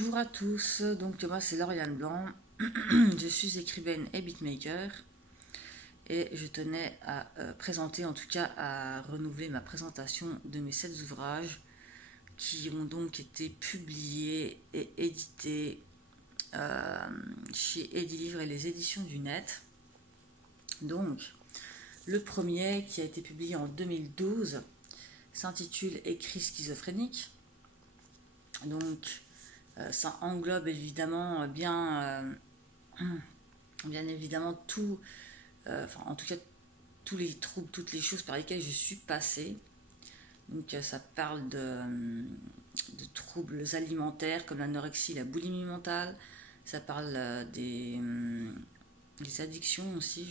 Bonjour à tous, donc moi c'est Lauriane Blanc, je suis écrivaine et beatmaker et je tenais à présenter, en tout cas à renouveler ma présentation de mes 7 ouvrages qui ont donc été publiés et édités chez Edilivre et les éditions du Net. Donc le premier qui a été publié en 2012 s'intitule Écrit schizophrénique. Donc ça englobe évidemment bien évidemment tout, en tout cas tous les troubles, toutes les choses par lesquelles je suis passée. Donc ça parle de troubles alimentaires comme l'anorexie, la boulimie mentale. Ça parle des addictions aussi.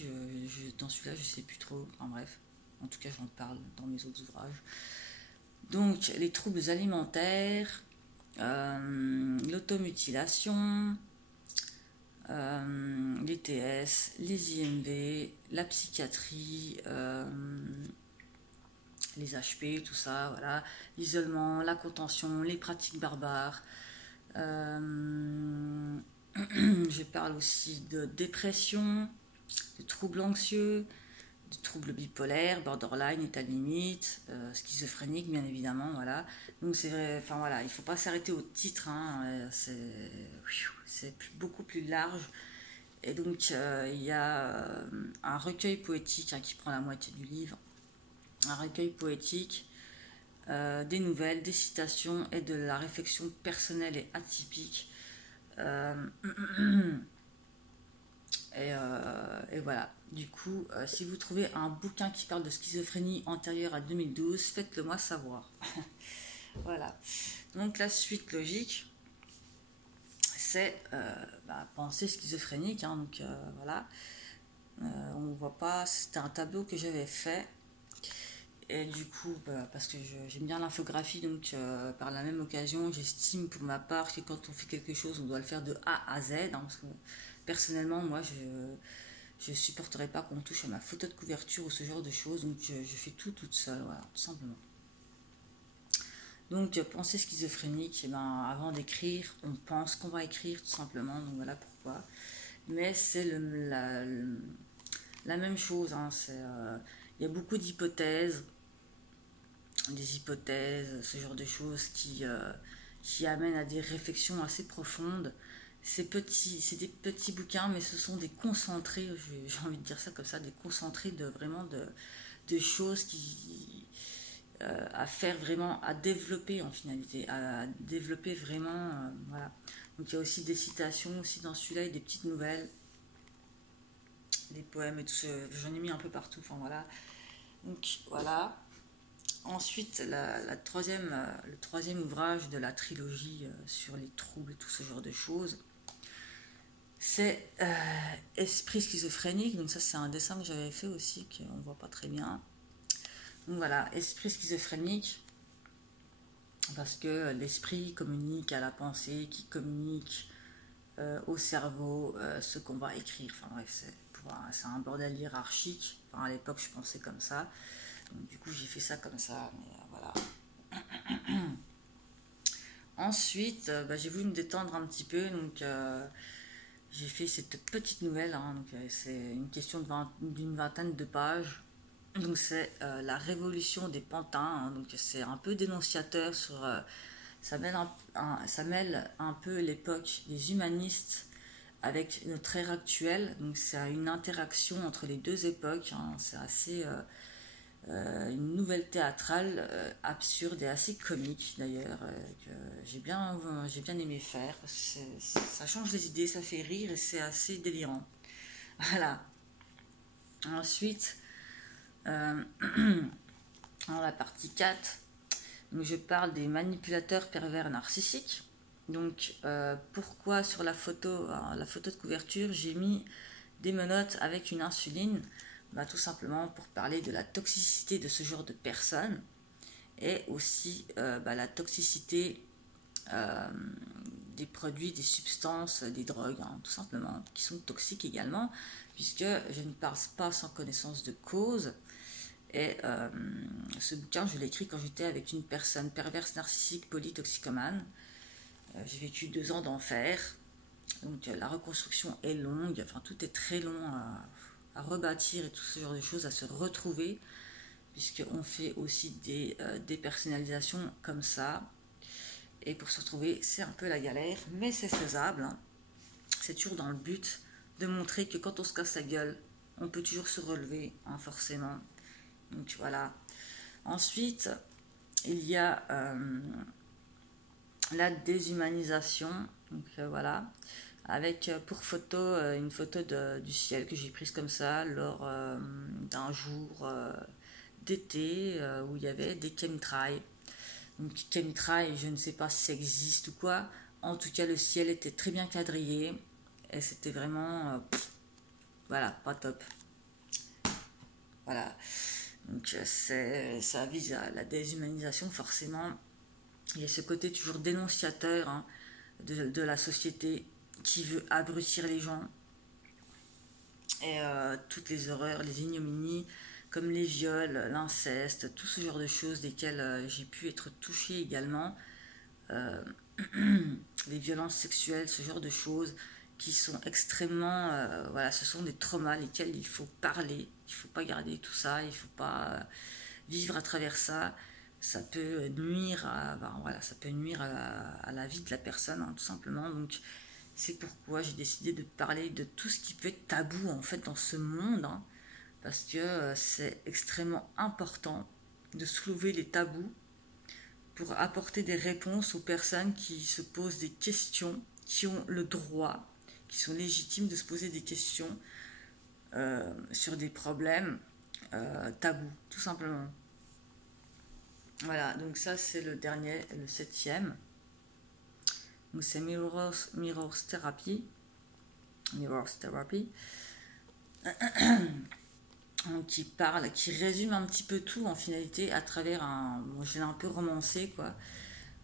Dans celui-là, je sais plus trop. Enfin bref, en tout cas, j'en parle dans mes autres ouvrages. Donc les troubles alimentaires, l'automutilation, les TS, les IMV, la psychiatrie, les HP, tout ça, voilà, l'isolement, la contention, les pratiques barbares. Je parle aussi de dépression, de troubles anxieux, de troubles bipolaires, borderline, état limite, schizophrénique bien évidemment, voilà. Donc c'est vrai, enfin voilà, il faut pas s'arrêter au titre, hein, c'est beaucoup plus large. Et donc il y a un recueil poétique qui prend la moitié du livre, un recueil poétique, des nouvelles, des citations et de la réflexion personnelle et atypique. Et voilà. Du coup, si vous trouvez un bouquin qui parle de schizophrénie antérieure à 2012, faites-le moi savoir. Voilà. Donc la suite logique, c'est pensée schizophrénique. Donc voilà. On ne voit pas. C'était un tableau que j'avais fait. Et du coup, parce que j'aime bien l'infographie, donc par la même occasion, j'estime pour ma part que quand on fait quelque chose, on doit le faire de A à Z. Parce que personnellement, moi, je supporterais pas qu'on touche à ma photo de couverture ou ce genre de choses, donc je fais tout toute seule, voilà, tout simplement. Donc, pensée schizophrénique, avant d'écrire, on pense qu'on va écrire tout simplement, donc voilà pourquoi. Mais c'est la même chose, il y a beaucoup d'hypothèses, ce genre de choses qui amènent à des réflexions assez profondes. C'est des petits bouquins, mais ce sont des concentrés, j'ai envie de dire ça comme ça, des concentrés de choses à faire vraiment, à développer en finalité, à développer vraiment, voilà. Donc il y a aussi des citations aussi dans celui-là et des petites nouvelles, des poèmes et tout ça, j'en ai mis un peu partout, enfin voilà. Donc voilà. Ensuite, le troisième ouvrage de la trilogie sur les troubles et tout ce genre de choses, c'est Esprit schizophrénique. Donc ça, c'est un dessin que j'avais fait aussi, qu'on ne voit pas très bien. Donc voilà, Esprit schizophrénique, parce que l'esprit communique à la pensée, qui communique au cerveau ce qu'on va écrire. Enfin bref, c'est un bordel hiérarchique. Enfin, à l'époque, je pensais comme ça. Donc, du coup, j'ai fait ça comme ça, mais voilà. Ensuite, j'ai voulu me détendre un petit peu, donc j'ai fait cette petite nouvelle. Donc, c'est une question d'une vingtaine de pages. Donc, c'est la révolution des pantins. Donc, c'est un peu dénonciateur sur. Ça mêle un peu l'époque des humanistes avec notre ère actuelle. Donc, c'est une interaction entre les deux époques. C'est assez. Une nouvelle théâtrale absurde et assez comique d'ailleurs, que j'ai bien aimé faire parce que ça change les idées, ça fait rire et c'est assez délirant. Voilà. Ensuite, dans la partie 4, donc je parle des manipulateurs pervers narcissiques. Donc pourquoi sur la photo de couverture j'ai mis des menottes avec une insuline? Tout simplement pour parler de la toxicité de ce genre de personnes et aussi la toxicité des produits, des substances, des drogues, tout simplement, qui sont toxiques également, puisque je ne parle pas sans connaissance de cause. Et ce bouquin, je l'ai écrit quand j'étais avec une personne perverse, narcissique, polytoxicomane. J'ai vécu 2 ans d'enfer. Donc la reconstruction est longue, enfin tout est très long à rebâtir et tout ce genre de choses, à se retrouver, puisqu'on fait aussi des dépersonnalisations comme ça. Et pour se retrouver, c'est un peu la galère, mais c'est faisable, hein. C'est toujours dans le but de montrer que quand on se casse la gueule, on peut toujours se relever, hein, forcément. Donc voilà. Ensuite, il y a la déshumanisation. Donc voilà. Avec pour photo une photo du ciel que j'ai prise comme ça lors d'un jour d'été où il y avait des chemtrails. Donc chemtrails, je ne sais pas si ça existe ou quoi. En tout cas, le ciel était très bien quadrillé et c'était vraiment voilà, pas top. Voilà. Donc ça vise à la déshumanisation, forcément. Il y a ce côté toujours dénonciateur, hein, de la société qui veut abrutir les gens. Et toutes les horreurs, les ignominies, comme les viols, l'inceste, tout ce genre de choses desquelles j'ai pu être touchée également. Les violences sexuelles, ce genre de choses qui sont extrêmement... voilà, ce sont des traumas lesquels il faut parler. Il ne faut pas garder tout ça, il ne faut pas vivre à travers ça. Ça peut nuire ça peut nuire à la vie de la personne, hein, tout simplement. Donc c'est pourquoi j'ai décidé de parler de tout ce qui peut être tabou en fait dans ce monde, hein, parce que c'est extrêmement important de soulever les tabous pour apporter des réponses aux personnes qui se posent des questions, qui ont le droit, qui sont légitimes de se poser des questions sur des problèmes tabous, tout simplement. Voilà, donc ça c'est le dernier, le 7e. Donc c'est Mirrors Therapy. Mirrors Therapy. Qui résume un petit peu tout en finalité à travers je l'ai un peu romancé, quoi.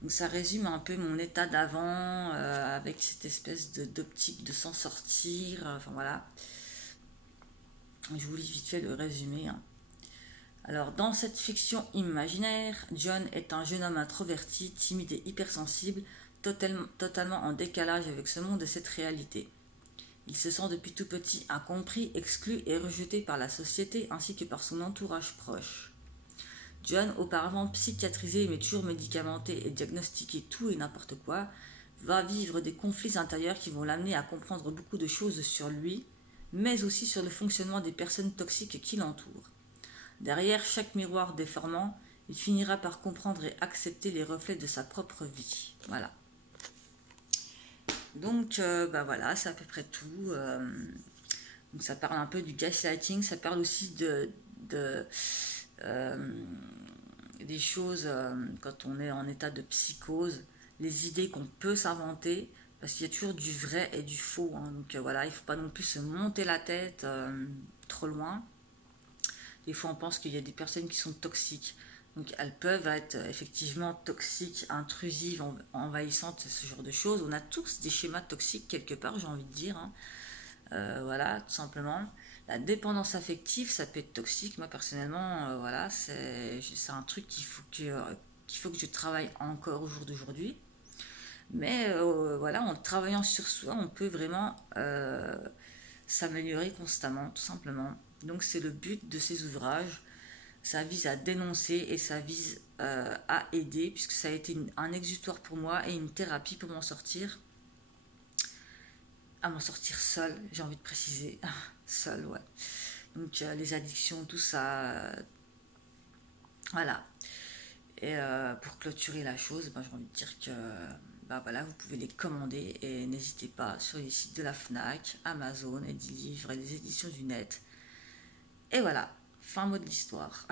Donc ça résume un peu mon état d'avant avec cette espèce d'optique de s'en sortir. Enfin voilà. Je vous lis vite fait le résumé, hein. Alors, dans cette fiction imaginaire, John est un jeune homme introverti, timide et hypersensible, totalement en décalage avec ce monde et cette réalité. Il se sent depuis tout petit incompris, exclu et rejeté par la société ainsi que par son entourage proche. John, auparavant psychiatrisé mais toujours médicamenté et diagnostiqué tout et n'importe quoi, va vivre des conflits intérieurs qui vont l'amener à comprendre beaucoup de choses sur lui, mais aussi sur le fonctionnement des personnes toxiques qui l'entourent. Derrière chaque miroir déformant, il finira par comprendre et accepter les reflets de sa propre vie. Voilà. Donc, voilà, c'est à peu près tout. Donc ça parle un peu du gaslighting, ça parle aussi des choses quand on est en état de psychose, les idées qu'on peut s'inventer, parce qu'il y a toujours du vrai et du faux, hein. Donc voilà, il ne faut pas non plus se monter la tête trop loin. Des fois, on pense qu'il y a des personnes qui sont toxiques. Donc, elles peuvent être effectivement toxiques, intrusives, envahissantes, ce genre de choses. On a tous des schémas toxiques quelque part, j'ai envie de dire, hein. Voilà, tout simplement. La dépendance affective, ça peut être toxique. Moi, personnellement, voilà, c'est un truc qu'il faut que je travaille encore au jour d'aujourd'hui. Mais voilà, en travaillant sur soi, on peut vraiment s'améliorer constamment, tout simplement. Donc c'est le but de ces ouvrages. Ça vise à dénoncer et ça vise à aider, puisque ça a été un exutoire pour moi et une thérapie pour m'en sortir. À m'en sortir seule, j'ai envie de préciser. Seule, ouais. Donc les addictions, tout ça. Voilà. Et pour clôturer la chose, j'ai envie de dire que voilà, vous pouvez les commander et n'hésitez pas sur les sites de la FNAC, Amazon, Edilivre et les éditions du net. Et voilà, fin mot de l'histoire.